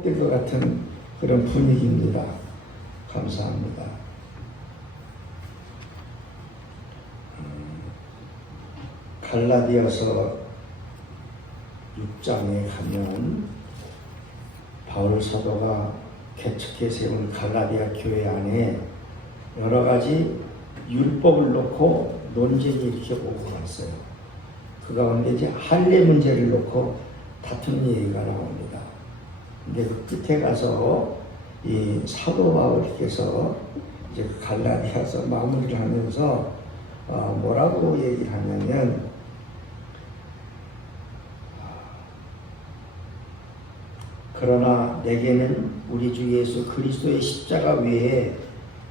회복될 것 같은 그런 분위기입니다. 감사합니다. 갈라디아서 6장에 가면 바울 사도가 개척해 세운 갈라디아 교회 안에 여러 가지 율법을 놓고 논쟁이 이렇게 오고 갔어요. 그 가운데 이제 할례 문제를 놓고 다투는 얘기가 나옵니다. 근데 그 끝에 가서 이 사도 바울께서 이제 갈라디아서 마무리를 하면서 뭐라고 얘기를 하냐면 그러나 내게는 우리 주 예수 그리스도의 십자가 외에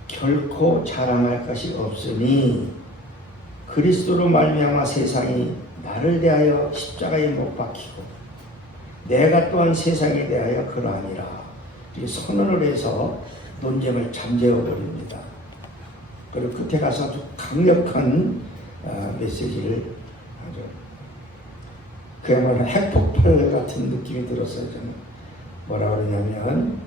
결코 자랑할 것이 없으니 그리스도로 말미암아 세상이 나를 대하여 십자가에 못 박히고 내가 또한 세상에 대하여 그러하니라. 이 선언을 해서 논쟁을 잠재워 버립니다. 그리고 끝에 가서 아주 강력한 메시지를 아주 그야말로 핵폭발 같은 느낌이 들었어요. 저는 뭐라 그러냐면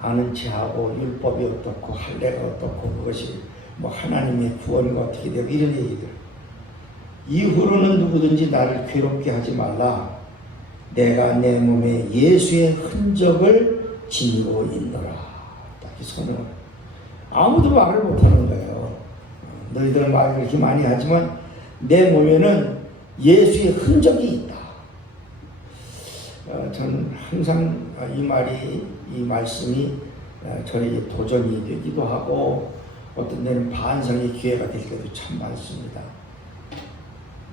아는 체하고 율법이 어떻고 할례가 어떻고 그것이 뭐 하나님의 구원과 어떻게 되고 이런 얘기들. 이후로는 누구든지 나를 괴롭게 하지 말라. 내가 내 몸에 예수의 흔적을 지니고 있노라. 딱 이 선언. 아무도 말을 못하는 거예요. 너희들은 말을 그렇게 많이 하지만 내 몸에는 예수의 흔적이 있다. 저는 항상 이 말씀이 저에게 도전이 되기도 하고 어떤 데는 반성의 기회가 될 때도 참 많습니다.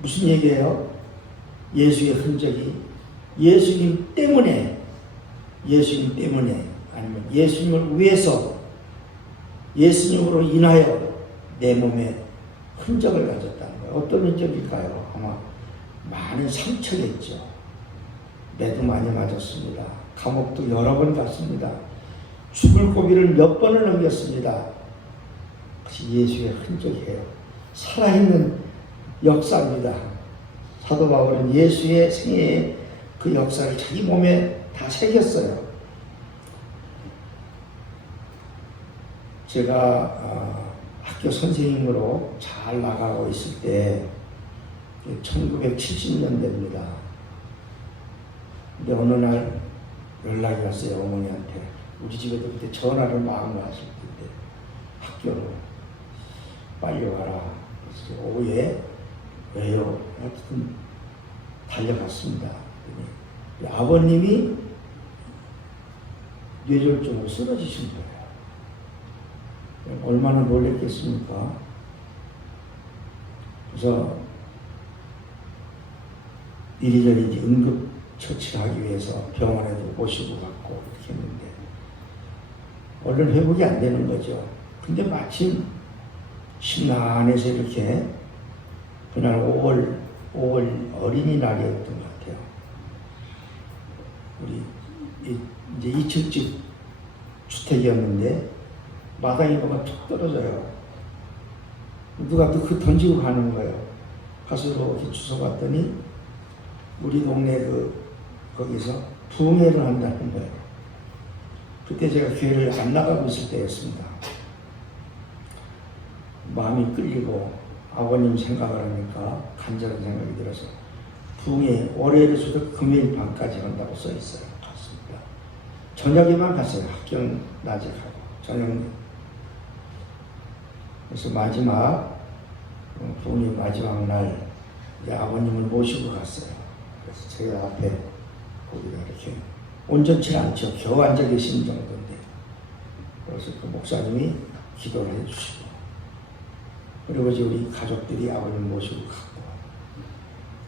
무슨 얘기예요? 예수의 흔적이 예수님 때문에 아니면 예수님을 위해서 예수님으로 인하여 내 몸에 흔적을 가졌다는 거예요. 어떤 흔적일까요? 아마 많은 상처겠죠. 매도 많이 맞았습니다. 감옥도 여러 번 갔습니다. 죽을 고비를 몇 번을 넘겼습니다. 그것이 예수의 흔적이에요. 살아있는 역사입니다. 사도 바울은 예수의 생애의 그 역사를 자기 몸에 다 새겼어요. 제가 학교 선생님으로 잘 나가고 있을 때 1970년대입니다. 근데 어느 날 연락이 왔어요. 어머니한테. 우리 집에도 그때 전화를 막 왔을 텐데 학교로 빨리 와라. 그래서 오후에 왜요? 하여튼 달려갔습니다. 아버님이 뇌졸중으로 쓰러지신 거예요. 얼마나 놀랬겠습니까? 그래서 이리저리 이제 응급처치하기 위해서 병원에도 모시고 갔고 이렇게 했는데 얼른 회복이 안 되는 거죠. 근데 마침 심란해서 이렇게 그날 5월 어린이날이었던 것 같아요. 우리 이제 2층집 주택이었는데 마당에 뭐가 툭 떨어져요. 누가 또 그 던지고 가는 거예요. 가서 이렇게 주워봤더니 우리 동네 거기서 부흥회를 한다는 거예요. 그때 제가 교회를 안 나가고 있을 때였습니다. 마음이 끌리고 아버님 생각을 하니까 간절한 생각이 들어서 부흥회 월요일에서도 금요일 밤까지 한다고 써 있어요. 갔습니다. 저녁에만 갔어요. 학교는 낮에 가고 저녁에. 그래서 마지막 부흥회 마지막 날 이제 아버님을 모시고 갔어요. 그래서 제가 앞에 거기가 이렇게 온전치 않죠. 겨우 앉아 계시는 정도인데. 그래서 그 목사님이 기도를 해주시고 그리고 이제 우리 가족들이 아버님 모시고 갔고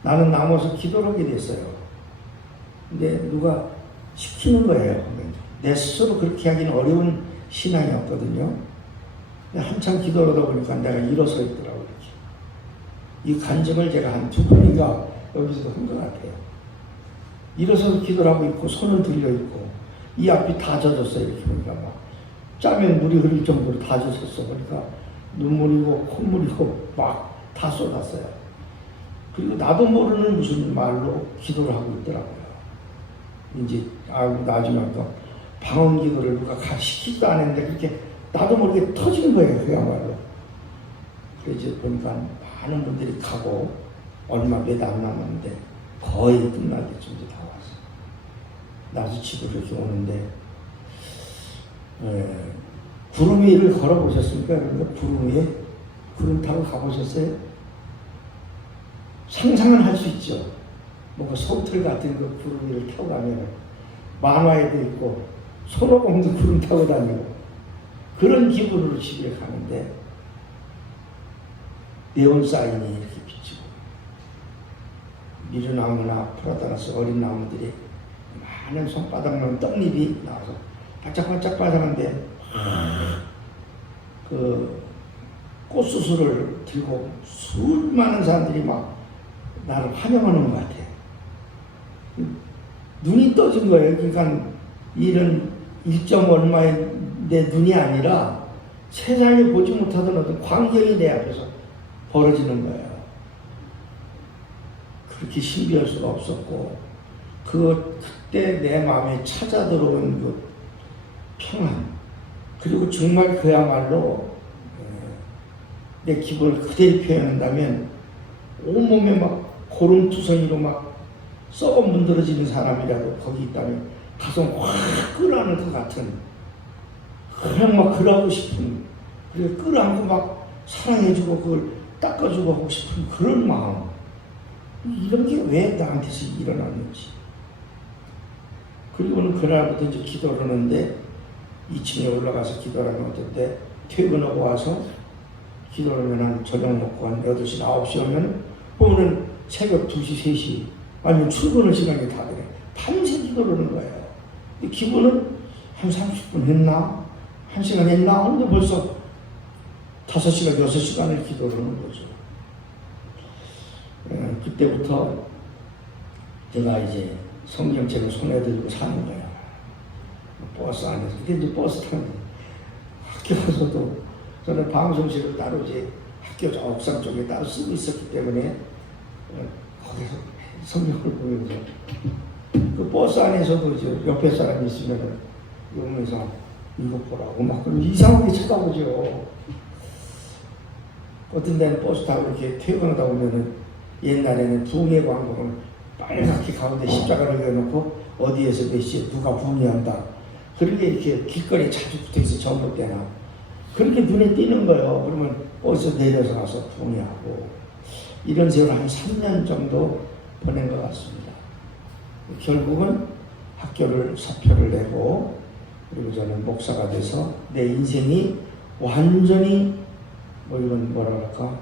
나는 남아서 기도를 하게 됐어요. 근데 누가 시키는 거예요. 내 스스로 그렇게 하기는 어려운 신앙이었거든요. 근데 한참 기도를 하다 보니까 내가 일어서 있더라고요. 이 간증을 제가 한 2번인가 여기서도 한 것 같아요. 일어서서 기도를 하고 있고 손은 들려 있고 이 앞이 다 젖었어요. 이렇게 보니까 막 짜면 물이 흐를 정도로 다 젖었어. 그러니까 눈물이고 콧물이고 막 다 쏟았어요. 그리고 나도 모르는 무슨 말로 기도를 하고 있더라고요. 이제 나중에 또 방언기도를 누가 시키지도 않았는데 그렇게 나도 모르게 터진 거예요. 그야말로. 그래서 보니까 많은 분들이 가고 얼마 몇 안 남았는데 거의 끝날 때쯤 다 왔어. 나도 집으로 이렇게 오는데 구름 위를 걸어보셨습니까? 여러분 구름 위에? 구름 타고 가보셨어요? 상상은 할 수 있죠. 뭔가 소틀 같은 그 구름 위를 타고 가면 만화에도 있고 손오공도 구름 타고 다니고 그런 기분으로 집에 가는데 네온 사인이 이렇게 비치고 미르나무나 프라다나스 어린 나무들이 많은 손바닥만 떡잎이 나와서 반짝반짝 반짝한데 그 꽃수술을 들고 수많은 사람들이 막 나를 환영하는 것 같아. 눈이 떠진 거예요. 그러니까 이런 1점 얼마의 내 눈이 아니라 세상에 보지 못하던 어떤 광경이 내 앞에서 벌어지는 거예요. 그렇게 신비할 수가 없었고 그때 내 마음에 찾아 들어온 그 평안 그리고 정말 그야말로 내 기분을 그대로 표현한다면 온몸에 막 고름투성이로 막 썩어 문드러지는 사람이라도 거기 있다면 가슴 확 끌어안을 것 같은 그냥 막 그러고 싶은 그리고 끌어안고 막 사랑해주고 그걸 닦아주고 하고 싶은 그런 마음 이런 게 왜 나한테서 일어났는지 그리고는 그날부터 이제 기도를 하는데 2층에 올라가서 기도를 하면 어떨 퇴근하고 와서 기도를 하면 한 저녁 먹고 한 8시, 9시 오면 오늘은 새벽 2시, 3시 아니면 출근할 시간이 다 그래. 밤새 기도를 하는 거예요. 근데 기분은 한 30분 했나? 1시간 했나? 근데 벌써 5시간, 6시간을 기도를 하는 거죠. 그때부터 제가 이제 성경책을 손에 들고 사는 거예요. 버스 안에서. 근데 이제 버스 타는 학교 가서도 저는 방송실을 따로 이제 학교 옥상 쪽에 따로 쓰고 있었기 때문에 거기서 성경을 보면서 그 버스 안에서도 이제 옆에 사람이 있으면 이러면서 읽어보라고 막 그럼 이상하게 쳐다보죠. 어떤 데는 버스 타고 이렇게 퇴근하다 보면은 옛날에는 부흥회 광고는 빨갛게 가운데 십자가를 그려놓고 어디에서 몇 시에 누가 부흥회한다. 그렇게 이렇게 길거리에 자주 붙어있어 전봇 때나 그렇게 눈에 띄는 거예요. 그러면 어디서 내려서 가서 부흥회하고 이런 세월 한 3년 정도 보낸 것 같습니다. 결국은 학교를 사표를 내고 그리고 저는 목사가 돼서 내 인생이 완전히 이건 뭐라 그럴까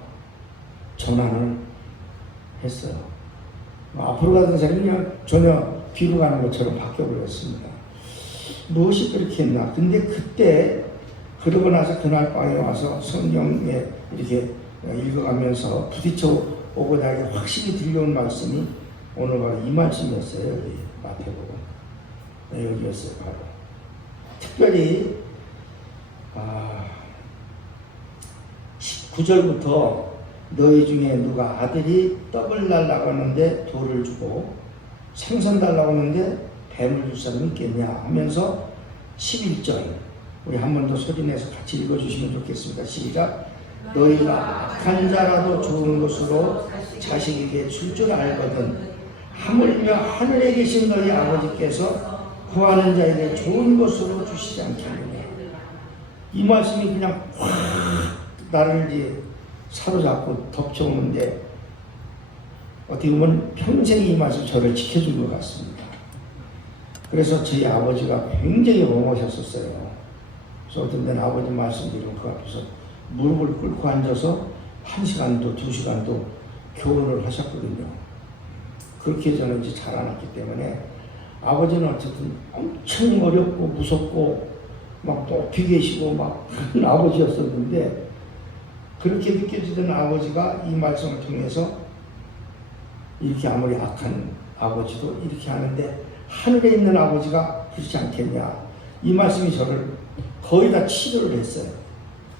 전환을 했어요. 앞으로 가던 사람이 그냥 전혀 뒤로 가는 것처럼 바뀌어버렸습니다. 무엇이 그렇게 했나? 근데 그때 그러고 나서 그날 밤에 와서 성경에 이렇게 읽어가면서 부딪혀 오고 나에게 확실히 들려온 말씀이 오늘 바로 이 말씀이었어요. 여기 마태복음 여기였어요. 바로 특별히 19절부터 너희 중에 누가 아들이 떡을 달라고 하는데 돌을 주고 생선 달라고 하는데 뱀을 줄 사람이 있겠냐 하면서 11절 우리 한 번 더 소리내서 같이 읽어주시면 좋겠습니다. 시작. 너희가 악한 자라도 좋은 것으로 자식에게 줄 줄 알거든 하물며 하늘에 계신 너희 아버지께서 구하는 자에게 좋은 것으로 주시지 않겠느냐. 이 말씀이 그냥 확 나를 이제 사로잡고 덮쳐오는데 어떻게 보면 평생 이 말씀 저를 지켜준 것 같습니다. 그래서 저희 아버지가 굉장히 옹호하셨었어요. 그래서 어떤 데는 아버지 말씀 드리면 그 앞에서 무릎을 꿇고 앉아서 1시간도 2시간도 교훈을 하셨거든요. 그렇게 저는 이제 자라났기 때문에 아버지는 어쨌든 엄청 어렵고 무섭고 막 높이 계시고 막 그런 아버지였었는데 그렇게 느껴지던 아버지가 이 말씀을 통해서 이렇게 아무리 악한 아버지도 이렇게 하는데 하늘에 있는 아버지가 그렇지 않겠냐. 이 말씀이 저를 거의 다 치료를 했어요.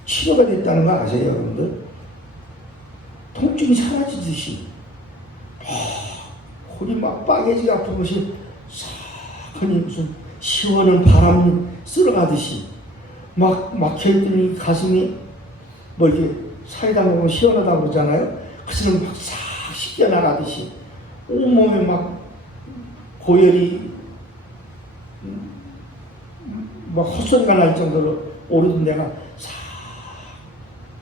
치료가 됐다는 거 아세요, 여러분들? 통증이 사라지듯이 골이 막 빠개지게 아픈 것이 싹 흔히 무슨 시원한 바람 쓸어가듯이 막 막혀있더니 가슴이 뭐 이렇게 사이다 먹으면 시원하다고 그러잖아요. 그처럼 막 싹 씻겨나가듯이 온몸에 막 고열이 막 헛소리가 날 정도로 오르던 내가 싹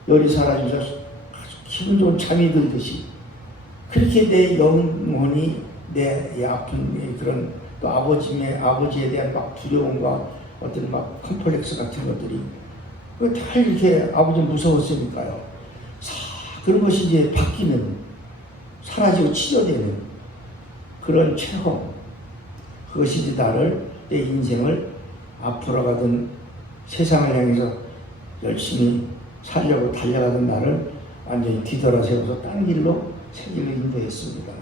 열이 사라지면서 아주 기분 좋은 잠이 들듯이 그렇게 내 영혼이 내 아픈 그런 또 아버지에 대한 막 두려움과 어떤 막 컴플렉스 같은 것들이 다 이렇게 아버지 무서웠으니까요. 그런 것이 이제 바뀌는 사라지고 치료되는 그런 체험 그것이 이제 나를 내 인생을 앞으로 가던 세상을 향해서 열심히 살려고 달려가던 나를 완전히 뒤돌아 세워서 딴 길로 새 길로 인도했습니다.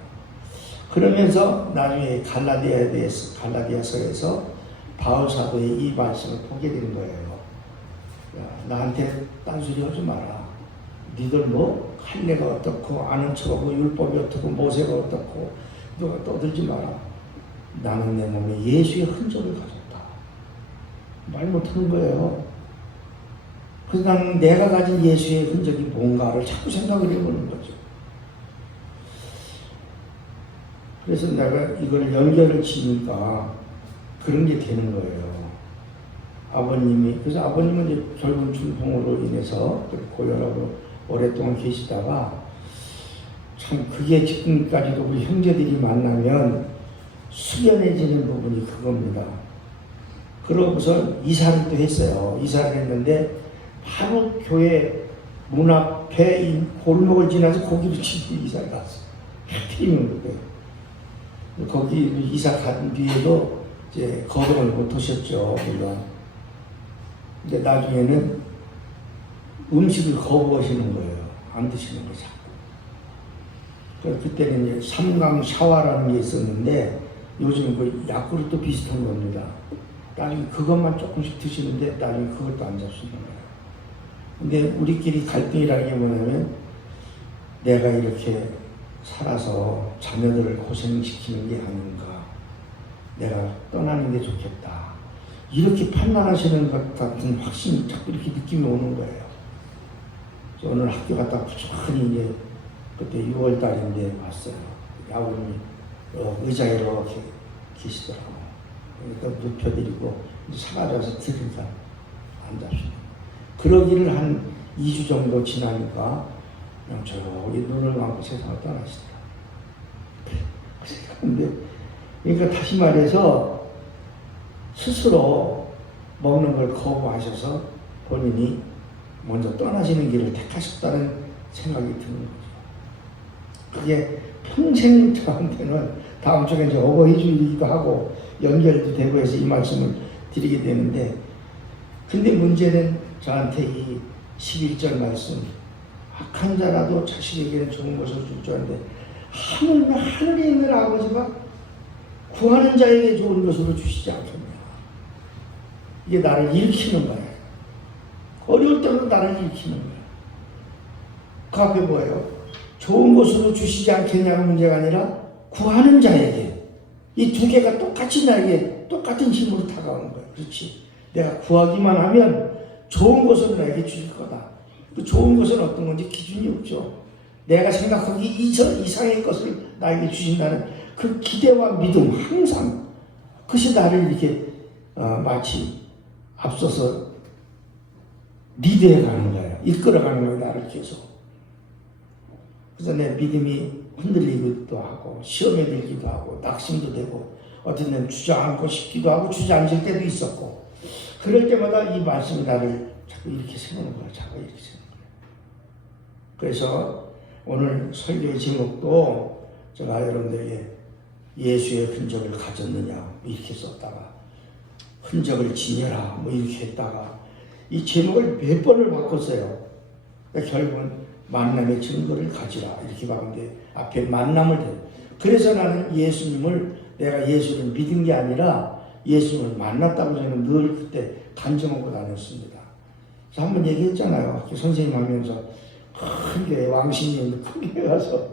그러면서 나중에 갈라디아서에서 바울 사도의 이 말씀을 보게 된 거예요. 야, 나한테 딴소리 하지 마라. 니들 뭐 할례가 어떻고 아는 척하고 율법이 어떻고 모세가 어떻고 누가 떠들지 마라. 나는 내 몸에 예수의 흔적을 가졌다. 말 못하는 거예요. 그래서 나는 내가 가진 예수의 흔적이 뭔가를 자꾸 생각을 해보는 거죠. 그래서 내가 이걸 연결을 지니까 그런 게 되는 거예요. 그래서 아버님은 이제 결국 중풍으로 인해서 고열하고 오랫동안 계시다가 참 그게 지금까지도 우리 형제들이 만나면 숙연해지는 부분이 그겁니다. 그러고서 이사를 또 했어요. 이사를 했는데 바로 교회 문 앞에 골목을 지나서 거기로 집이 이사를 갔어요. 하필이면 그거예요. 거기 이사 간 뒤에도 이제 거동을 못 하셨죠, 물론. 근데 나중에는 음식을 거부하시는 거예요. 안 드시는 거 자꾸. 그때는 이제 삼강 샤워라는 게 있었는데 요즘 그 약으로 또 비슷한 겁니다. 나중에 그것만 조금씩 드시는데 나중에 그것도 안 잡수는 거예요. 근데 우리끼리 갈등이라는 게 뭐냐면 내가 이렇게 살아서 자녀들을 고생시키는 게 아닌가. 내가 떠나는 게 좋겠다. 이렇게 판단하시는 것 같은 확신이 자꾸 이렇게 느낌이 오는 거예요. 오늘 학교 갔다 부쩍하니 이제 그때 6월 달인데 왔어요. 아버님이 의자에 이렇게 계시더라고요. 그러니까 눕혀드리고 사가져서 들으니까 앉았어요. 그러기를 한 2주 정도 지나니까 그냥 저기 눈을 감고 세상을 떠나시더라고요. 근데 그러니까 다시 말해서 스스로 먹는 걸 거부하셔서 본인이 먼저 떠나시는 길을 택하셨다는 생각이 드는 거죠. 그게 평생 저한테는 다음 주에 이제 어버이 주일이기도 하고 연결도 되고 해서 이 말씀을 드리게 되는데 근데 문제는 저한테 이 11절 말씀 악한 자라도 자식에게는 좋은 것을 줄 줄 아는데 하늘에 있는 아버지가 구하는 자에게 좋은 것으로 주시지 않겠냐. 이게 나를 일으키는 거예요. 어려울 때마다 나를 일으키는 거예요. 그 앞에 뭐예요? 좋은 것으로 주시지 않겠냐가 문제가 아니라 구하는 자에게 이 두 개가 똑같이 나에게 똑같은 힘으로 다가오는 거예요. 그렇지? 내가 구하기만 하면 좋은 것으로 나에게 주실 거다. 그 좋은 것은 어떤 건지 기준이 없죠. 내가 생각하기 이상의 것을 나에게 주신다는 그 기대와 믿음 항상 그것이 나를 이렇게 마치 앞서서 리드해 가는 거예요. 이끌어 가는 거예요. 나를 계속. 그래서 내 믿음이 흔들리기도 하고 시험에 들기도 하고 낙심도 되고 어떤 때는 주저앉고 싶기도 하고 주저앉을 때도 있었고 그럴 때마다 이 말씀이 나를 자꾸 이렇게 세우는 거예요. 자꾸 이렇게 세우는 거예요. 그래서 오늘 설교의 제목도 제가 여러분들에게 예수의 흔적을 가졌느냐 이렇게 썼다가 흔적을 지녀라 뭐 이렇게 했다가 이 제목을 몇 번을 바꿨어요. 그러니까 결국은 만남의 증거를 가지라 이렇게 바꾼데 앞에 만남을 대. 그래서 나는 내가 예수를 믿은 게 아니라 예수를 만났다고 저는 늘 그때 간증하고 다녔습니다. 그래서 한번 얘기했잖아요. 학교 선생님 하면서 큰게 왕신님 크게 가서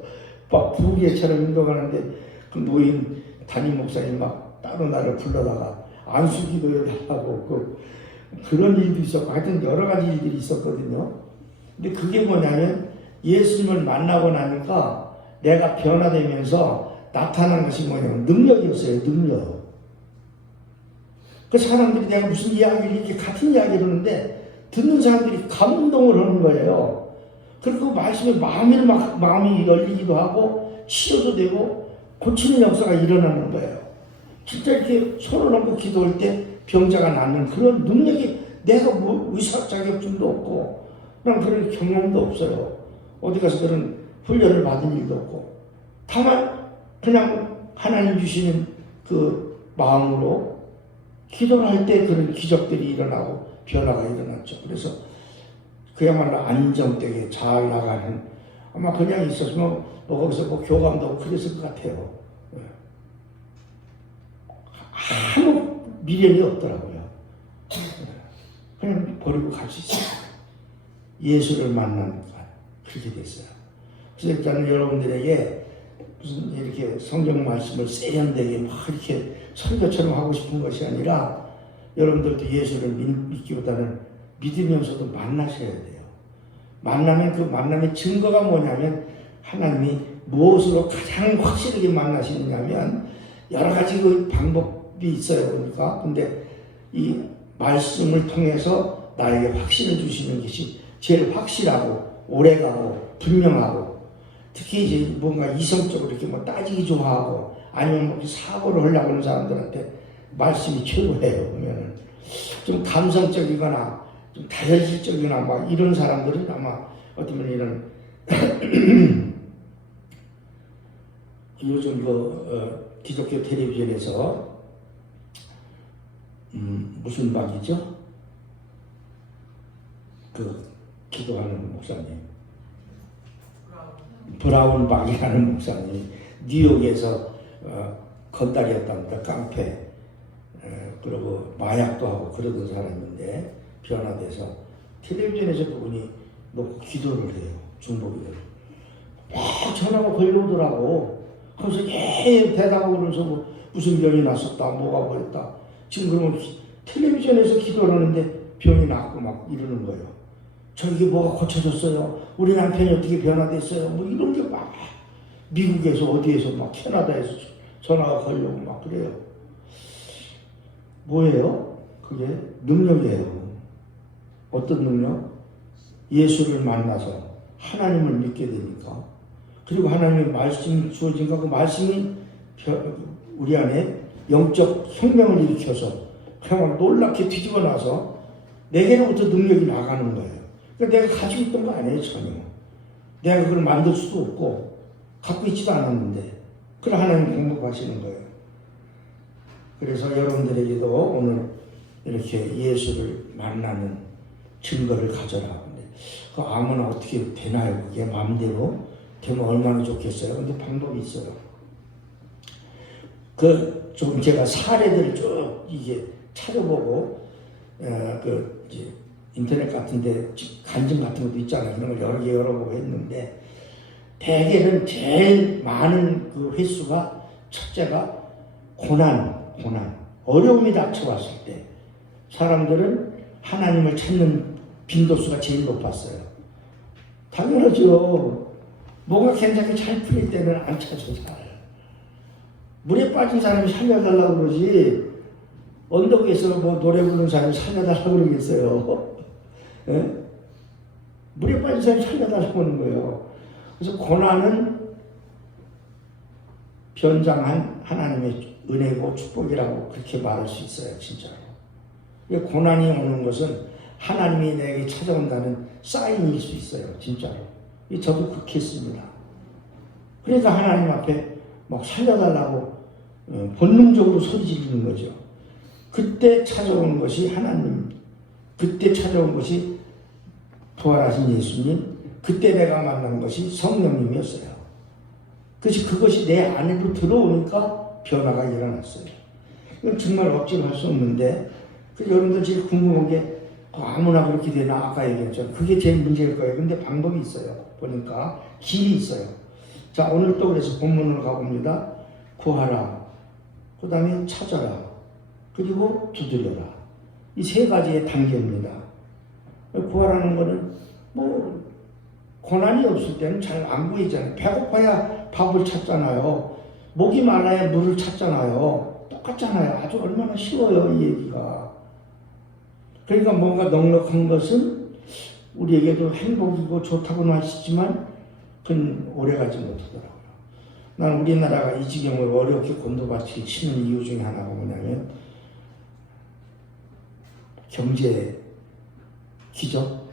막 부귀에처럼 운동하는데 그 모임 담임 목사님 막 따로 나를 불러다가 안수기도 해달라고 그런 일도 있었고 하여튼 여러 가지 일들이 있었거든요. 근데 그게 뭐냐면 예수님을 만나고 나니까 내가 변화되면서 나타난 것이 뭐냐면 능력이었어요. 능력. 그 사람들이 내가 무슨 이야기를 이렇게 같은 이야기를 하는데 듣는 사람들이 감동을 하는 거예요. 그리고 말씀에 마음이 열리기도 하고 치료도 되고 고치는 역사가 일어나는 거예요. 진짜 이렇게 손을 얹고 기도할 때 병자가 낫는 그런 능력이 내가 뭐 의사 자격증도 없고 그런 경험도 없어요. 어디 가서 그런 훈련을 받은 일도 없고 다만 그냥 하나님 주시는 그 마음으로 기도를 할 때 그런 기적들이 일어나고 변화가 일어났죠. 그래서 그야말로 안정되게 잘 나가는 아마 그냥 있었으면 뭐 거기서 뭐 교감도 하고 그랬을 것 같아요. 아무 미련이 없더라고요. 그냥 버리고 갈 수 있어요. 예수를 만나니까 그렇게 됐어요. 그래서 저는 여러분들에게 무슨 이렇게 성경 말씀을 세련되게 막 이렇게 설교처럼 하고 싶은 것이 아니라 여러분들도 예수를 믿기보다는 믿으면서도 만나셔야 돼요. 만나면 그 만남의 증거가 뭐냐면 하나님이 무엇으로 가장 확실하게 만나시느냐면 여러 가지 그 방법이 있어요. 그러니까 근데 이 말씀을 통해서 나에게 확신을 주시는 것이 제일 확실하고 오래가고 분명하고 특히 이제 뭔가 이성적으로 이렇게 뭐 따지기 좋아하고 아니면 뭐 사고를 하려고 하는 사람들한테 말씀이 최고예요. 보면은 좀 감성적이거나 좀 다혈질적이거나 막 이런 사람들은 아마 어쩌면 이런 요즘 기독교 텔레비전에서 무슨 박이죠? 그 기도하는 목사님 브라운 박이라는 목사님이 뉴욕에서 건달이었답니다. 깡패 그리고 마약도 하고 그러던 사람인데 변화돼서 텔레비전에서 그분이 놓고 기도를 해요. 중보기도를 막 전화가 걸려오더라고. 그래서 대답하고 그러면서 뭐 무슨 병이 났었다 뭐가 그랬다. 지금 그러면 텔레비전에서 기도를 하는데 병이 낫고 막 이러는 거예요. 저기 뭐가 고쳐졌어요. 우리 남편이 어떻게 변화됐어요. 뭐 이런 게 막 미국에서 어디에서 막 캐나다에서 전화가 걸려오고 막 그래요. 뭐예요? 그게 능력이에요. 어떤 능력? 예수를 만나서 하나님을 믿게 되니까 그리고 하나님의 말씀이 주어진가 그 말씀이 우리 안에 영적 혁명을 일으켜서 그냥 놀랍게 뒤집어 놔서 내게로부터 능력이 나가는 거예요. 그러니까 내가 가지고 있던 거 아니에요. 전혀. 내가 그걸 만들 수도 없고 갖고 있지도 않았는데 그걸 하나님 공급하시는 거예요. 그래서 여러분들에게도 오늘 이렇게 예수를 만나는 증거를 가져라. 근데 그 아무나 어떻게 되나요? 그게 마음대로 되면 얼마나 좋겠어요. 근데 방법이 있어요. 좀 제가 사례들을 쭉 이게 찾아보고 이제 인터넷 같은데 간증 같은 것도 있잖아요. 그런 걸 여러 개 열어보고 했는데 대개는 제일 많은 그 횟수가 첫째가 고난, 어려움이 닥쳐왔을 때 사람들은 하나님을 찾는 빈도수가 제일 높았어요. 당연하죠. 뭐가 굉장히 잘 풀릴 때는 안 찾아서 잘. 물에 빠진 사람이 살려달라고 그러지 언덕 위에서 뭐 노래 부르는 사람이 살려달라고 그러겠어요. 예? 물에 빠진 사람이 살려달라고 하는 거예요. 그래서 고난은 변장한 하나님의 은혜고 축복이라고 그렇게 말할 수 있어요. 진짜로. 고난이 오는 것은 하나님이 내게 찾아온다는 사인일 수 있어요. 진짜로. 저도 그렇게 했습니다. 그러니까 하나님 앞에 막 살려달라고 본능적으로 소리 지르는 거죠. 그때 찾아온 것이 하나님, 그때 찾아온 것이 부활하신 예수님, 그때 내가 만난 것이 성령님이었어요. 그것이 내 안으로 들어오니까 변화가 일어났어요. 이건 정말 억지로 할 수 없는데 여러분들 제일 궁금한 게 아무나 그렇게 되나 아까 얘기했죠. 그게 제일 문제일 거예요. 근데 방법이 있어요. 보니까 길이 있어요. 자, 오늘 또 그래서 본문으로 가봅니다. 구하라. 그 다음에 찾아라, 그리고 두드려라. 이 세 가지의 단계입니다. 구하라는 거는 뭐 고난이 없을 때는 잘 안 보이잖아요. 배고파야 밥을 찾잖아요. 목이 말라야 물을 찾잖아요. 똑같잖아요. 아주 얼마나 쉬워요, 이 얘기가. 그러니까 뭔가 넉넉한 것은 우리에게도 행복이고 좋다고는 하시지만 그건 오래가지 못하더라고요. 난 우리나라가 이 지경을 어렵게 곤두박질 치는 이유 중에 하나가 뭐냐면 경제 기적,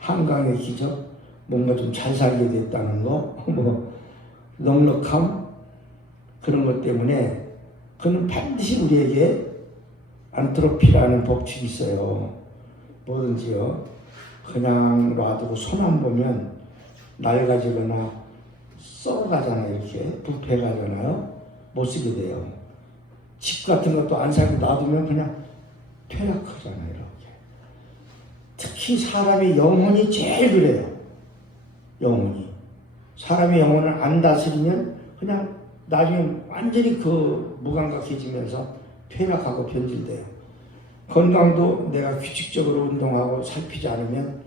한강의 기적, 뭔가 좀 잘 살게 됐다는 거, 뭐 넉넉함, 그런 것 때문에 그는 반드시 우리에게 안트로피라는 법칙이 있어요. 뭐든지요, 그냥 놔두고 손 안 보면 낡아지거나 썩어가잖아요. 이렇게 부패 가잖아요. 못 쓰게 돼요. 집 같은 것도 안 사고 놔두면 그냥 퇴락하잖아요. 이렇게. 특히 사람의 영혼이 제일 그래요. 영혼이. 사람의 영혼을 안 다스리면 그냥 나중에 완전히 그 무감각해지면서 퇴락하고 변질돼요. 건강도 내가 규칙적으로 운동하고 살피지 않으면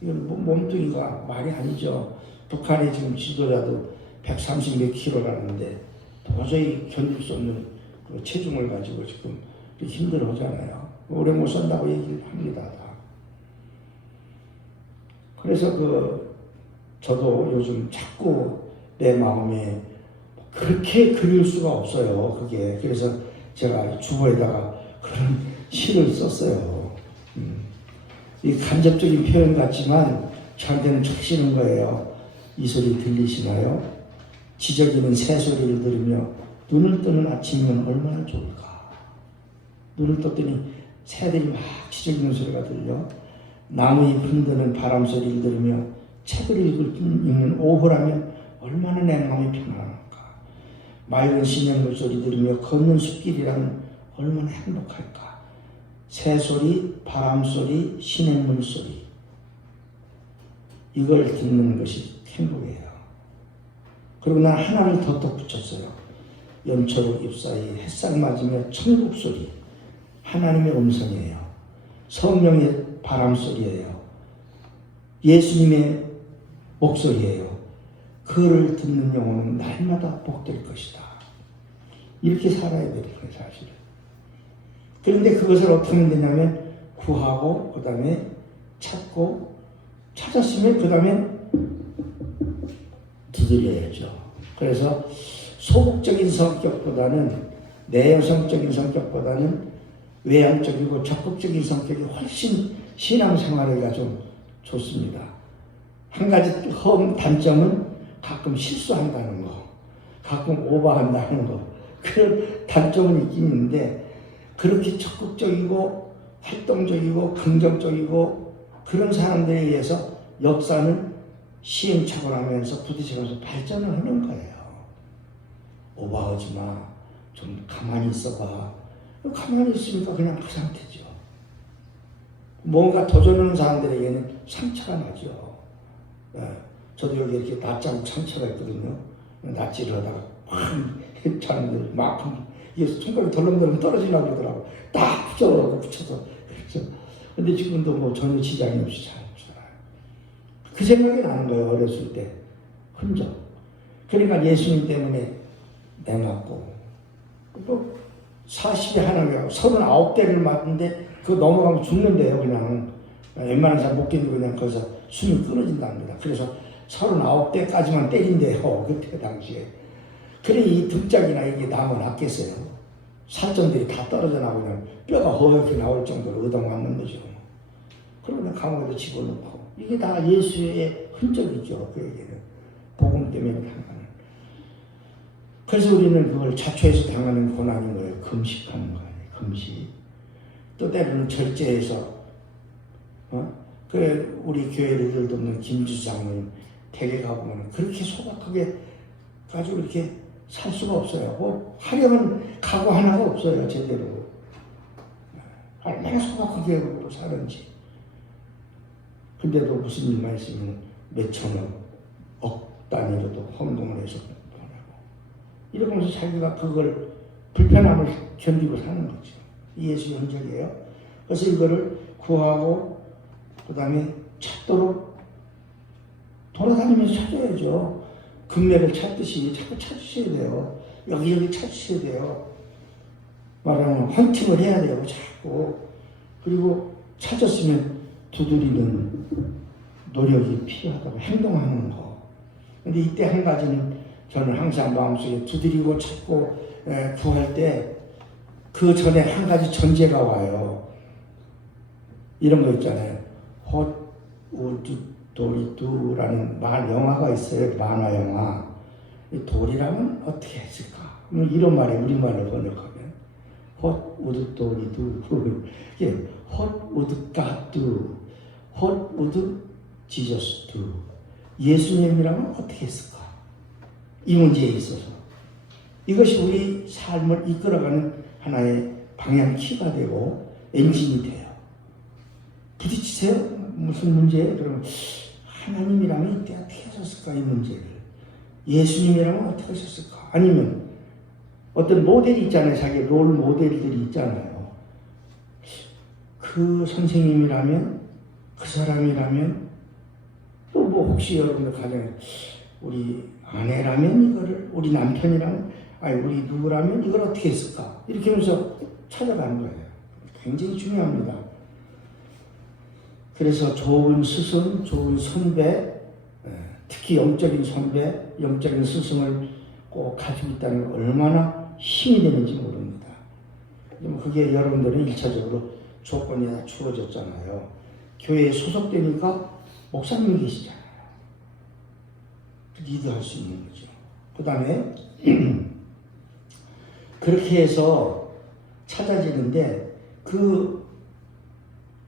이건 몸뚱이가 말이 아니죠. 북한의 지금 지도자도 130 몇 킬로라는데 도저히 견딜 수 없는 그 체중을 가지고 지금 힘들어 하잖아요. 오래 못 산다고 얘기를 합니다. 다. 그래서 저도 요즘 자꾸 내 마음에 그렇게 그릴 수가 없어요. 그게. 그래서 제가 주보에다가 그런 시를 썼어요. 이 간접적인 표현 같지만 저한테는 척시는 거예요. 이 소리 들리시나요? 지저귀는 새소리를 들으며 눈을 뜨는 아침이면 얼마나 좋을까. 눈을 떴더니 새들이 막 지저귀는 소리가 들려. 나무잎 흔드는 바람 소리를 들으며 책을 읽는 오후라면 얼마나 내 마음이 편안할까. 맑은 시냇물 소리 들으며 걷는 숲길이라면 얼마나 행복할까. 새소리, 바람소리, 시냇물 소리, 이걸 듣는 것이 행복이에요. 그리고 난 하나를 더 덧붙였어요. 연초록 잎사이 햇살 맞으며 천국 소리, 하나님의 음성이에요. 성령의 바람소리예요. 예수님의 목소리예요. 그를 듣는 영혼은 날마다 복될 것이다. 이렇게 살아야 되는 거예요, 사실은. 그런데 그것을 어떻게 하면 되냐면 구하고 그 다음에 찾고 찾았으면 그 다음에 두드려야죠. 그래서 소극적인 성격보다는 내성적인 성격보다는 외향적이고 적극적인 성격이 훨씬 신앙생활에가 좀 좋습니다. 한 가지 단점은 가끔 실수한다는 거, 가끔 오버한다는 거, 그런 단점은 있긴 있는데 그렇게 적극적이고 활동적이고 긍정적이고 그런 사람들에 의해서 역사는 시행착오하면서 부딪히면서 발전을 하는 거예요. 오버하지 마. 좀 가만히 있어봐. 가만히 있으니까 그냥 그 상태죠. 뭔가 도전하는 사람들에게는 상처가 나죠. 저도 여기 이렇게 낯자국 상처가 있거든요. 낯질을 하다가 팍 자는데 막 이게 손가락이 덜렁덜렁 떨어지려고 그러더라고. 딱 붙여서 그렇죠. 근데 지금도 뭐 전혀 지장이 없이 잘 살아요. 그 생각이 나는 거예요. 어렸을 때 흔적. 그러니까 예수님 때문에 냉았고 또 40에 하나가 39대를 맞는데 그거 넘어가면 죽는데요. 그냥 웬만한 사람 못 견디고 그냥 거기서 숨이 끊어진답니다. 그래서 39대까지만 때린대요. 그때 당시에. 그래 이 등짝이나 이게 나면 낫겠어요. 살점들이 다 떨어져 나고 그냥 뼈가 허옇게 나올 정도로 얻어맞는 거죠. 그러면 감옥에도 집어넣고 이게 다 예수의 흔적이죠. 그에게는 복음 때문에 당하는. 그래서 우리는 그걸 자초해서 당하는 고난인 거예요. 금식하는 거예요. 금식. 또 때로는 절제해서 그래 우리 교회를 돕는 김주장님 댁에 가보면 그렇게 소박하게 가지고 이렇게 살 수가 없어요. 뭐 하려면 각오 하나가 없어요. 제대로. 얼마나 소박하게 사는지. 근데도 무슨 일만 있으면 몇천억, 억 단위로도 헌금을 해서 보내고 이러면서 자기가 그걸 불편함을 견디고 사는 거죠. 예수의 흔적이에요. 그래서 이거를 구하고 그 다음에 찾도록 돌아다니면서 찾아야죠. 금맥을 찾듯이 자꾸 찾으셔야 돼요. 여기저기 찾으셔야 돼요. 말하면 헌팅을 해야 돼요. 자꾸. 그리고 찾았으면 두드리는 노력이 필요하다고 행동하는 거. 근데 이때 한 가지는 저는 항상 마음속에 두드리고 찾고 구할 때 그 전에 한 가지 전제가 와요. 이런 거 있잖아요. 헛 우드 도리두라는 영화가 있어요. 만화 영화. 돌이라면 어떻게 했을까? 이런 말이 우리말로 번역하면 헛 우드 도리두 이게 헛 우드 갓두 헛 우드 지저스두 예수님이라면 어떻게 했을까? 이 문제에 있어서 이것이 우리 삶을 이끌어가는 하나의 방향키가 되고 엔진이 돼요. 부딪히세요? 무슨 문제예요? 그러면 하나님이라면 이때 어떻게 하셨을까? 이 문제를. 예수님이라면 어떻게 하셨을까? 아니면 어떤 모델이 있잖아요. 자기 롤 모델들이 있잖아요. 그 선생님이라면 그 사람이라면 또 뭐 혹시 여러분들 가정에 우리 아내라면 이거를 우리 남편이라면 아니 우리 누구라면 이걸 어떻게 했을까? 이렇게 하면서 찾아가는 거예요. 굉장히 중요합니다. 그래서 좋은 스승, 좋은 선배, 특히 영적인 선배, 영적인 스승을 꼭 가지고 있다는 게 얼마나 힘이 되는지 모릅니다. 그게 여러분들은 1차적으로 조건이 다 주어졌잖아요. 교회에 소속되니까 목사님이 계시잖아요. 리드할 수 있는 거죠. 그 다음에 그렇게 해서 찾아지는데 그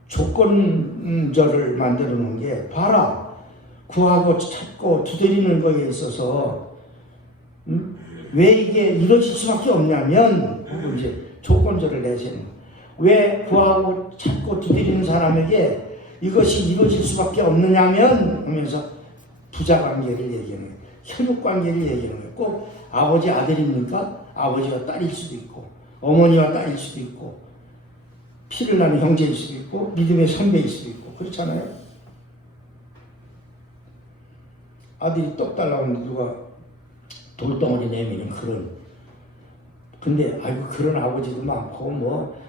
조건절을 만들어 놓은 게 봐라 구하고 찾고 두드리는 거에 있어서 왜 이게 이루어질 수밖에 없냐면 이제 조건절을 내세는 왜 구하고 찾고 두드리는 사람에게 이것이 이루어질 수밖에 없느냐면 하면서 부자 관계를 얘기하는 거예요. 혈육 관계를 얘기하는 거예요. 꼭 아버지 아들입니까? 아버지와 딸일 수도 있고 어머니와 딸일 수도 있고 피를 나는 형제일 수도 있고 믿음의 선배일 수도 있고 그렇잖아요. 아들이 떡 달라고 하는데 누가 돌덩어리 내미는 그런 근데 아이고 그런 아버지도 많고 뭐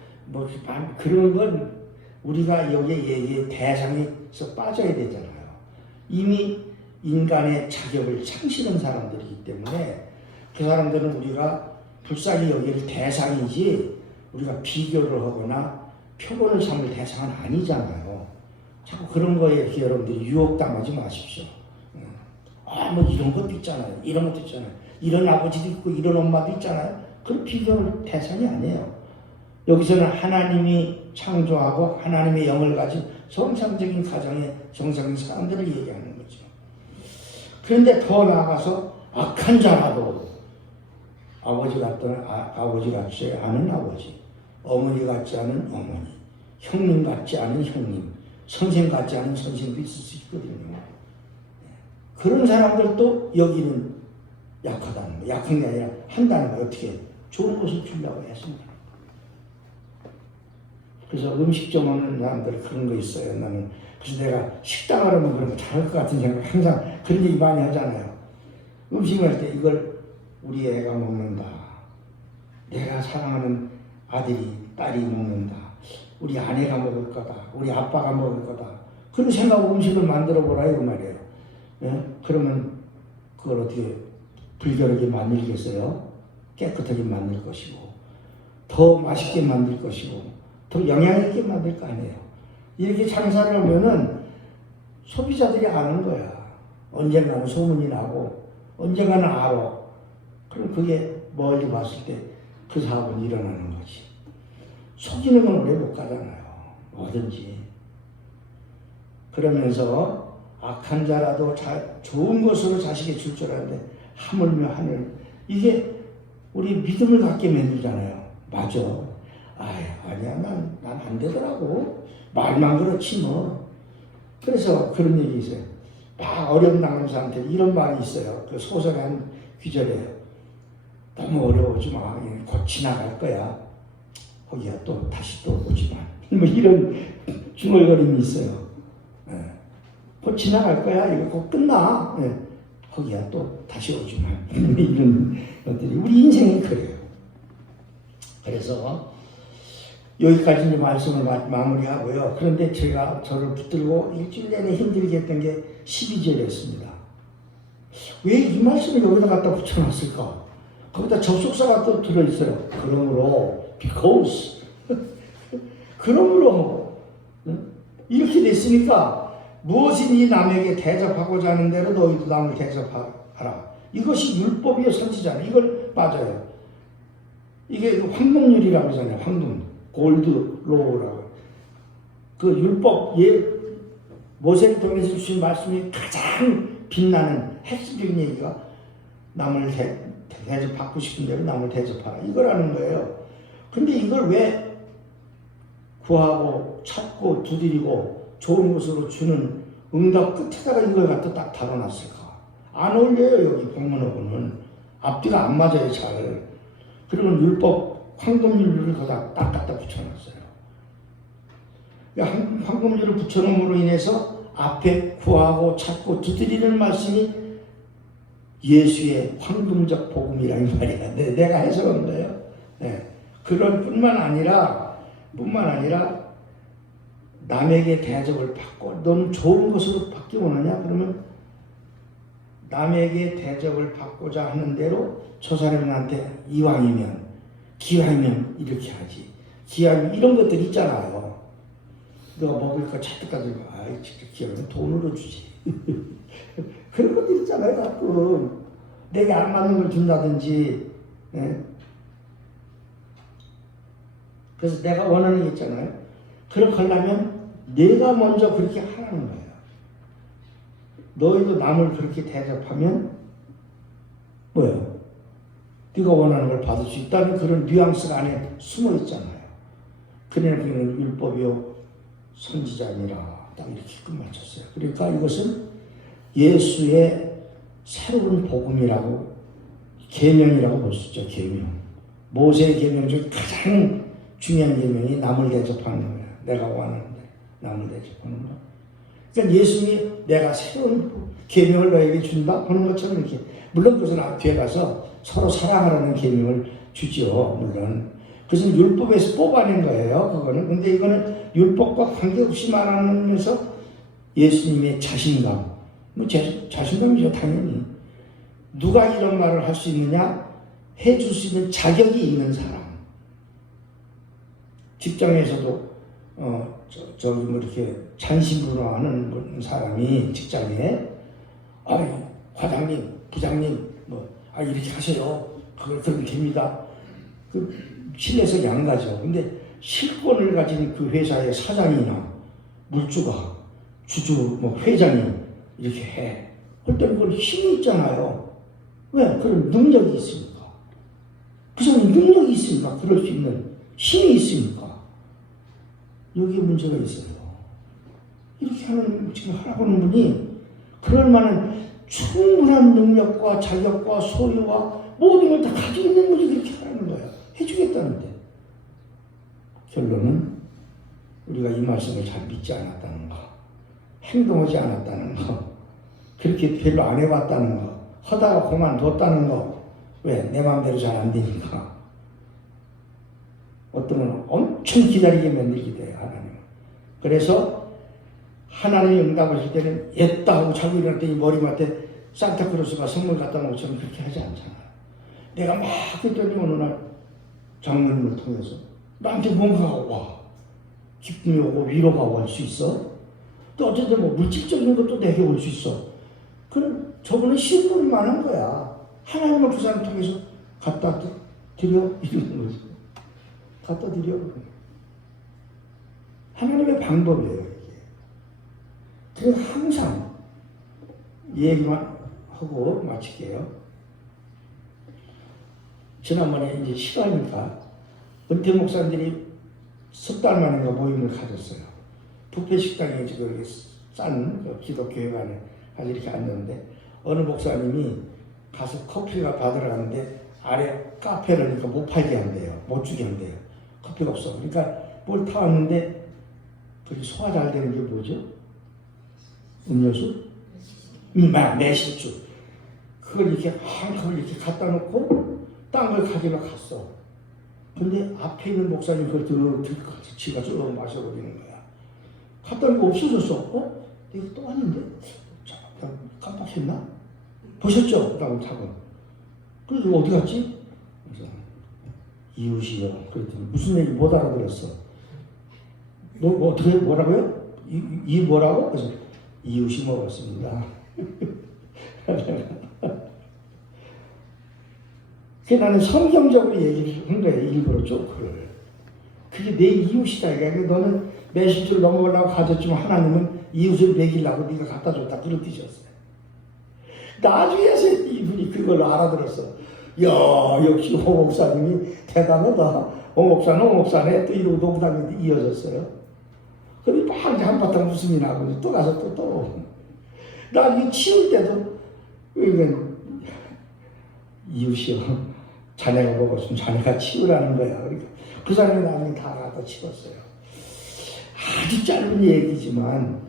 그런 건 우리가 여기에 대상에서 빠져야 되잖아요. 이미 인간의 자격을 창시는 사람들이기 때문에 그 사람들은 우리가 불쌍히 여길 대상이지 우리가 비교를 하거나 표본을 삼을 대상은 아니잖아요. 자꾸 그런 거에 이렇게 여러분들이 유혹당하지 마십시오. 뭐 이런 것도 있잖아요. 이런 것도 있잖아요. 이런 아버지도 있고 이런 엄마도 있잖아요. 그런 비교할 대상이 아니에요. 여기서는 하나님이 창조하고 하나님의 영을 가진 정상적인 가정의 정상적인 사람들을 얘기하는 거죠. 그런데 더 나아가서 악한 자라도 아버지 같지 않은 아버지, 어머니 같지 않은 어머니, 형님 같지 않은 형님, 선생 같지 않은 선생도 있을 수 있거든요. 그런 사람들도 여기는 약하다는 거, 약한 게 아니라 한다는 거 어떻게 좋은 것을 주려고 했습니다. 그래서 음식점 하는 사람들 그런 거 있어요. 나는 그래서 내가 식당 하려면 그런 거 잘할 것 같은 생각 항상 그런 얘기 많이 하잖아요. 음식을 할 때 이걸 우리 애가 먹는다. 내가 사랑하는 아들이 딸이 먹는다. 우리 아내가 먹을 거다. 우리 아빠가 먹을 거다. 그런 생각으로 음식을 만들어 보라 이거 말이에요. 예? 그러면 그걸 어떻게 불결하게 만들겠어요? 깨끗하게 만들 것이고 더 맛있게 만들 것이고 더 영양 있게 만들 거 아니에요. 이렇게 장사를 하면은 소비자들이 아는 거야. 언젠가는 소문이 나고 언젠가는 알아. 그럼 그게 멀리 봤을 때 그 사업은 일어나는 거지. 속이는 건 오래 못 가잖아요. 뭐든지. 그러면서 악한 자라도 좋은 것으로 자식이 줄 줄 아는데 하물며 하늘. 이게 우리 믿음을 갖게 만들잖아요. 맞아. 아니야, 난 안 되더라고. 말만 그렇지 뭐. 그래서 그런 얘기 있어요. 막 어려움 당하는 사람한테 이런 말이 있어요. 그 소설의 한 귀절이에요. 너무 어려워지 마. 곧 지나갈 거야. 거기야 또 다시 또 오지만. 뭐 이런 중얼거림이 있어요. 예. 곧 지나갈 거야. 이거 곧 끝나. 예. 거기야 또 다시 오지만. 이런 것들이 우리 인생이 그래요. 그래서 여기까지 이제 말씀을 마무리하고요. 그런데 제가 저를 붙들고 일주일 내내 힘들게 했던 게 12절이었습니다. 왜 이 말씀을 여기다 갖다 붙여놨을까? 거기다 접속사가 또 들어있어요. 그러므로, because. 그러므로, 이렇게 됐으니까 무엇이니 남에게 대접하고자 하는 대로 너희도 남을 대접하라. 이것이 율법이요 선지자는 이걸 빠져요. 이게 황금률이라고 하잖아요. 황금, 골드 로우라고. 그 율법, 모세를 통해서 주신 말씀이 가장 빛나는 핵심적인 얘기가 남을 대접받고 싶은 대로 남을 대접하라. 이거라는 거예요. 근데 이걸 왜 구하고 찾고 두드리고 좋은 것으로 주는 응답 끝에다가 이걸 갖다 딱 달아놨을까? 안 어울려요. 여기 본문하고는 앞뒤가 안 맞아요. 잘. 그리고 율법 황금률을 거기다 딱 갖다 붙여놨어요. 황금률을 붙여놓음으로 인해서 앞에 구하고 찾고 두드리는 말씀이 예수의 황금적 복음이라는 말이야. 내가 해석한 거예요. 네. 그럴 뿐만 아니라 남에게 대접을 받고 너무 좋은 것으로 받기 원하냐? 그러면 남에게 대접을 받고자 하는 대로 저 사람한테 이왕이면 기왕이면 이렇게 하지. 기왕이면 이런 것들 있잖아요. 너가 먹을 거 잔뜩 가지고 아이 진짜 기왕이면 돈으로 주지. 그런 것들 있잖아요. 가끔 내게 안 맞는 걸 준다든지. 네? 그래서 내가 원하는 게 있잖아요. 그렇게 하려면 내가 먼저 그렇게 하라는 거예요. 너희도 남을 그렇게 대접하면 뭐예요? 네가 원하는 걸 받을 수 있다는 그런 뉘앙스가 안에 숨어 있잖아요. 그러나 그는 율법이요 선지자니라 딱 이렇게 끝마쳤어요. 그러니까 이것은 예수의 새로운 복음이라고 계명이라고 볼 수 있죠. 계명. 모세의 계명 중 가장 중요한 계명이 남을 대접하는 거예요. 내가 원하는데 남을 대접하는 거. 그러니까 예수님이 내가 새로운 계명을 너에게 준다 하는 것처럼 이렇게 물론 그것은 뒤에 가서 서로 사랑하라는 계명을 주죠. 물론 그것은 율법에서 뽑아낸 거예요. 그거는. 근데 이거는 율법과 관계없이 말하면서 예수님의 자신감. 뭐 자신감이죠. 당연히. 누가 이런 말을 할 수 있느냐? 해줄 수 있는 자격이 있는 사람. 직장에서도 저기 뭐 이렇게 잔심부로 하는 사람이 직장에 과장님, 부장님 이렇게 하세요. 그러면 됩니다. 그 실내에서 양가죠. 근데 실권을 가진 그 회사의 사장이나 물주가 주주 회장이 이렇게 해. 그럴 때 그걸 힘이 있잖아요. 왜? 그런 능력이 있으니까. 그 사람이 능력이 있으니까 그럴 수 있는 힘이 있으니까. 여기에 문제가 있어요. 이렇게 하는, 지금 하라고 하는 분이 그럴 만한 충분한 능력과 자격과 소유와 모든 걸 다 가지고 있는 분이 그렇게 하라는 거야. 해주겠다는데. 결론은 우리가 이 말씀을 잘 믿지 않았다는 거, 행동하지 않았다는 거, 그렇게 별로 안 해봤다는 거, 하다가 그만뒀다는 거. 왜? 내 마음대로 잘 안 되니까. 어떤 건 엄청 기다리게 만들게 돼요, 하나님은. 그래서 하나님이 응답하실 때는 옛다 하고 자고 일어날 때 이 머리맡에 산타크로스가 선물 갖다 놓은 것처럼 그렇게 하지 않잖아요. 내가 막 했더니 어느 날 장모님을 통해서 나한테 뭔가가 와. 기쁨이 오고 위로가 올 수 있어. 또 어쨌든 물질적인 것도 내게 올 수 있어. 그럼 저분은 신분이 많은 거야. 하나님을 그 사람 통해서 갖다 드려 이러는 거지. 갖다 드려. 하나님의 방법이에요, 이게. 그래서 항상 이 얘기만 하고 마칠게요. 지난번에 이제 시간이니까 은퇴 목사님들이 석 달 만인가 모임을 가졌어요. 부페 식당에 지금 싼 기독교회관에 가서 이렇게 앉았는데 어느 목사님이 가서 커피가 받으러 가는데 아래 카페를 그러니까 못 팔게 한대요. 못 주게 한대요. 커피가 없어. 그러니까 뭘 타왔는데 그게 소화 잘 되는 게 뭐죠? 음료수? 매실주. 그걸 이렇게 갖다 놓고 딴 걸 가지러 갔어. 근데 앞에 있는 목사님 그걸 들고 지가 쭉 마셔버리는 거야. 갖다 놓고 없어졌어. 이거 또 왔는데? 깜빡했나? 보셨죠? 라고 타고. 그래서 어디 갔지? 그래서 이웃이요. 그랬더니 무슨 얘기 못 알아들었어. 너 어떻게 뭐라고요? 이 뭐라고? 그래서 이웃이 먹었습니다. 그게 나는 성경적으로 얘기를 한 거예요. 일부러 조크를. 그게 내 이웃이다. 그러니까 너는 매실주를 넘어가려고 가졌지만 하나님은 이웃을 먹이려고 네가 갖다 줬다. 그런 뜻이었어요. 나중에서 이분이 그걸 알아들었어. 야, 역시 홍 목사님이 대단하다. 홍 목사네. 또 이러고 농담이 이어졌어요. 근데 막 한바탕 웃음이 나고 또 가서 또. 나중에 치울 때도 이건 이웃이요. 자네가 먹었으면 자네가 치우라는 거야. 그러니까 그 사람이 나중에 다 갖다 치웠어요. 아주 짧은 얘기지만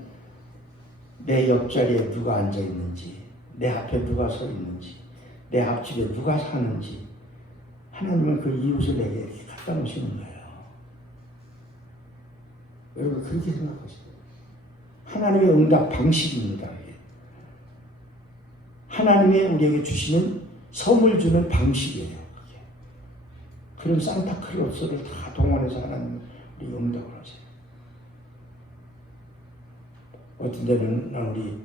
내 옆자리에 누가 앉아 있는지, 내 앞에 누가 서 있는지, 내 앞집에 누가 사는지 하나님은 그 이웃을 내게 갖다 놓으시는 거예요. 여러분 그렇게 생각하세요. 하나님의 응답 방식입니다. 이게. 하나님의 우리에게 주시는 선물 주는 방식이에요. 그게. 그런 산타클로스를 다 동원해서 하나님은 우리 응답을 하세요. 어떤 데는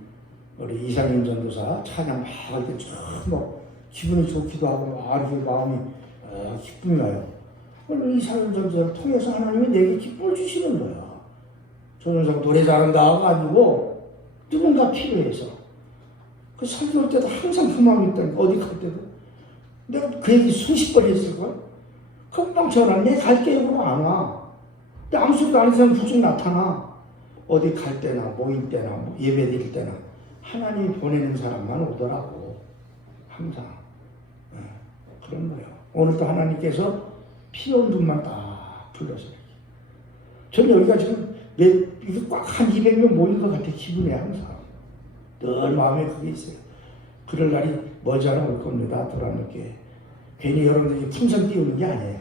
우리 이상현 전도사 찬양 막 할 때 참 기분이 좋기도 하고 이렇게 마음이 기쁨이 나요. 이상현 전도사를 통해서 하나님이 내게 기쁨을 주시는 거야. 전도사가 노래 잘한다가 아니고 누군가 필요해서. 그 설교할 때도 항상 그 마음이 있다니까. 어디 갈 때도 내가 그 얘기 수십 번 했을걸. 금방 전화 내 갈게요 그러고 안 와. 근데 아무 소리도 안 하는 사람 부쩍 나타나. 어디 갈 때나 모임 때나 예배 드릴 때나 하나님이 보내는 사람만 오더라고. 항상. 그런 거예요. 오늘도 하나님께서 필요한 분만 딱 불러서. 전 여기가 지금 이게 꽉 한 200명 모인 것 같아. 기분이 항상. 늘 마음에 그게 있어요. 그럴 날이 멀지 않아 올 겁니다. 돌아놓게. 괜히 여러분들이 풍선 띄우는 게 아니에요.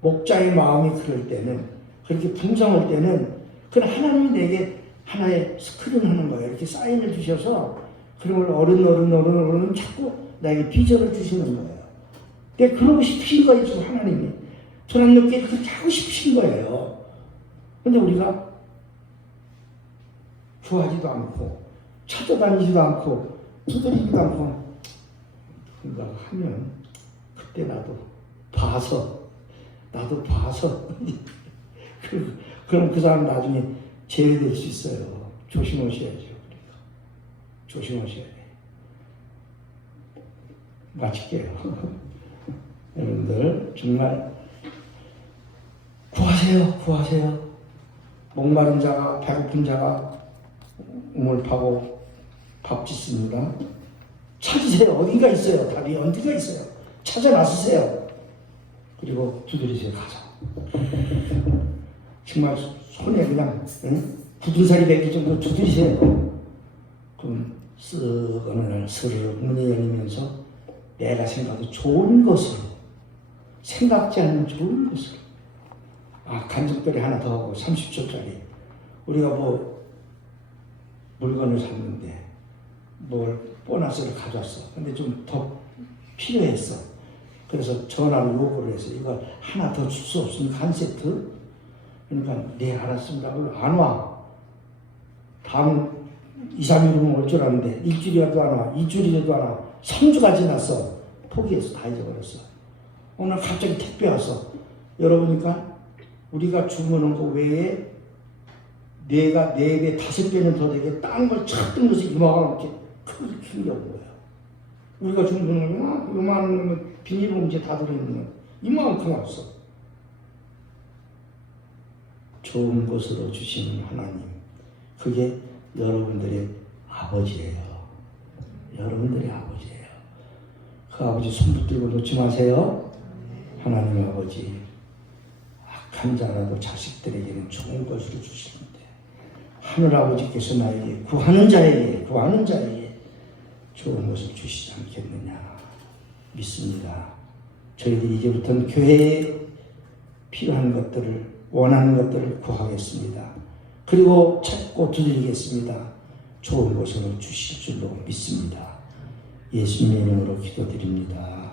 목자의 마음이 그럴 때는, 그렇게 풍성할 때는 그건 하나님이 내게 하나의 스크린 하는 거예요. 이렇게 사인을 주셔서 그런 걸 어른 자꾸 나에게 비전을 주시는 거예요. 내가 그러고 싶으신 거예요. 지금 하나님이. 돌아놓게 이렇게 하고 싶으신 거예요. 근데 우리가 좋아하지도 않고 찾아다니지도 않고 두드리지도 않고 뭔가 하면 그때 나도 봐서 그럼 그 사람 나중에 제외될 수 있어요. 조심하셔야죠. 그러니까. 조심하셔야 돼요. 마칠게요. 여러분들 정말 구하세요. 목마른 자가 배고픈 자가 우물 파고 밥 짓습니다. 찾으세요. 어딘가 있어요. 답이 어디가 있어요. 찾아 나서세요. 그리고 두드리세요. 가자. 정말 손에 그냥 굳은 살이 맺기 정도 두드리세요. 그럼 쓱 어느 날 스르륵 문이 열리면서 내가 생각해도 좋은 것으로, 생각지 않는 좋은 것으로, 간접거리 하나 더 하고 30초짜리 우리가 물건을 샀는데 보너스를 가져왔어. 근데 좀 더 필요했어. 그래서 전화로 요구를 해서 이거 하나 더 줄 수 없습니까? 한 세트? 그러니까 네 알았습니다. 안 와. 다음 2, 3일이면 올 줄 알았는데 일주일이라도 안 와. 2주일이라도 안 와. 3주가 지났어. 포기해서 다 잊어버렸어. 오늘 갑자기 택배 왔어. 열어보니까 우리가 주문한 거 외에 4배, 5배는 더 되게 딴 걸 착 뜬것이 이만하게 크게 튕겨온 거야. 우리가 주문한 거 요만한 비닐봉지에 다 들어있는 건 이만큼 왔어. 좋은 것으로 주시는 하나님, 그게 여러분들의 아버지예요. 여러분들의 아버지예요. 그 그 아버지 손 붙들고 놓지 마세요. 하나님 아버지, 악한 자라도 자식들에게는 좋은 것으로 주시는데 하늘 아버지께서 나에게 구하는 자에게 좋은 것을 주시지 않겠느냐 믿습니다. 저희들이 이제부터는 교회에 필요한 것들을, 원하는 것들을 구하겠습니다. 그리고 찾고 두드리겠습니다. 좋은 것을 주실 줄로 믿습니다. 예수님의 이름으로 기도드립니다.